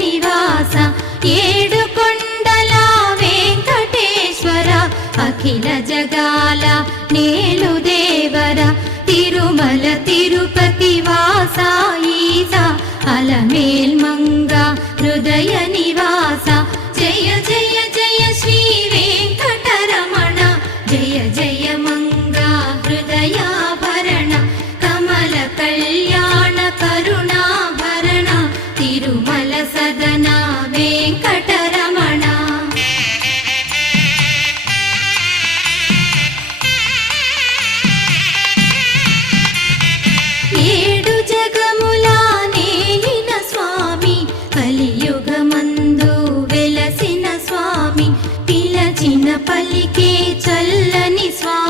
నివాస ఏడు కొండల వెంకటేశ్వర అఖిల జగాల నేలు దేవర తిరుమల తిరుపతి వాస ఈస అలమేల్ మంగ హృదయ నివాస జయ జయ జయ శ్రీ వెంకటరమణ జయ జయ మంగ హృదయాభరణ కమల కళ్యాణ కరుణాభరణ తిరుమల సదన వెంకటరమణ ఏడు జగముల నేలిన స్వామి కలియుగమందు వెలసిన స్వామి పిలచిన పలికే చల్లని స్వామి